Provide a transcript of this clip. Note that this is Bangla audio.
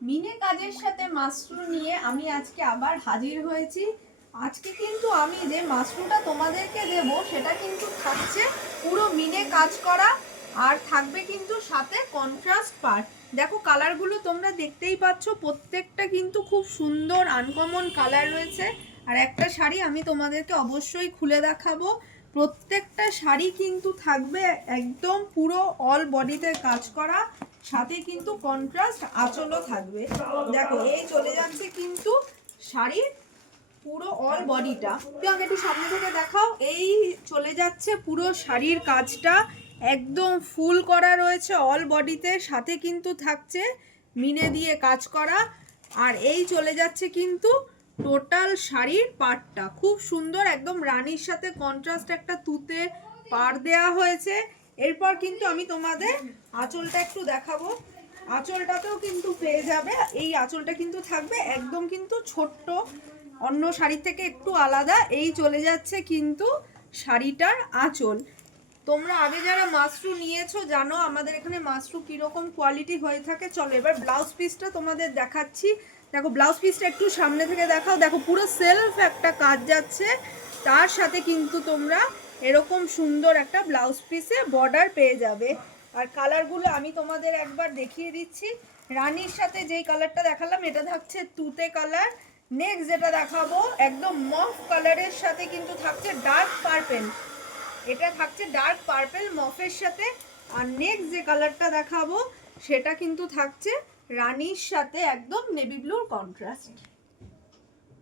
মিনে কাজের সাথে মাশরু নিয়ে আমি আজকে আবার হাজির হয়েছি। আজকে কিন্তু আমি যে মাশরুটা তোমাদেরকে দেব সেটা কিন্তু থাকছে পুরো মিনে কাজ করা, আর থাকবে কিন্তু সাথে কন্ট্রাস্ট পার্ট। দেখো কালারগুলো তোমরা দেখতেই পাচ্ছ, প্রত্যেকটা কিন্তু খুব সুন্দর আনকমন কালার রয়েছে। আর একটা শাড়ি আমি তোমাদেরকে অবশ্যই খুলে দেখাবো। প্রত্যেকটা শাড়ি কিন্তু থাকবে একদম পুরো অল বডিতে কাজ করা, সাথে কিন্তু কন্ট্রাস্ট আঁচলও থাকবে। দেখো এই চলে যাচ্ছে কিন্তু শাড়ির পুরো অল বডিটা। তোমাকে একটু সামনে থেকে দেখাও। এই চলে যাচ্ছে পুরো শাড়ির কাজটা একদম ফুল করা রয়েছে অল বডিতে, সাথে কিন্তু থাকছে মিনে দিয়ে কাজ করা। আর এই চলে যাচ্ছে কিন্তু টোটাল শাড়ির পাড়টা খুব সুন্দর, একদম রানীর সাথে কন্ট্রাস্ট একটা তুতে পাড় দেওয়া হয়েছে। এরপর কিন্তু আমি তোমাদের আঁচলটা একটু দেখাবো। আঁচলটাতেও কিন্তু পেয়ে যাবে, এই আঁচলটা কিন্তু থাকবে একদম কিন্তু ছোট্ট, অন্য শাড়ির থেকে একটু আলাদা। এই চলে যাচ্ছে কিন্তু শাড়িটার আঁচল। তোমরা আগে যারা মাশরু নিয়েছো জানো আমাদের এখানে মাশরু কীরকম কোয়ালিটি হয়ে থাকে। চলো এবার ব্লাউজ পিসটা তোমাদের দেখাচ্ছি। দেখো ব্লাউজ পিসটা একটু সামনে থেকে দেখাও। দেখো পুরো সেলফ একটা কাজ যাচ্ছে, তার সাথে কিন্তু তোমরা এরকম সুন্দর একটা ব্লাউজ পিসে বর্ডার পেয়ে যাবে। আর কালারগুলো আমি তোমাদের একবার দেখিয়ে দিচ্ছি। রানীর সাথে যেই কালারটা দেখালাম এটা থাকছে তুতে কালার। নেক্সট যেটা দেখাবো একদম মফ কালারের সাথে কিন্তু থাকছে ডার্ক পার্পেল, এটা থাকছে ডার্ক পার্পেল মফের সাথে। আর নেক্সট যে কালারটা দেখাবো সেটা কিন্তু থাকছে রানীর সাথে একদম নেভি ব্লুর কন্ট্রাস্ট।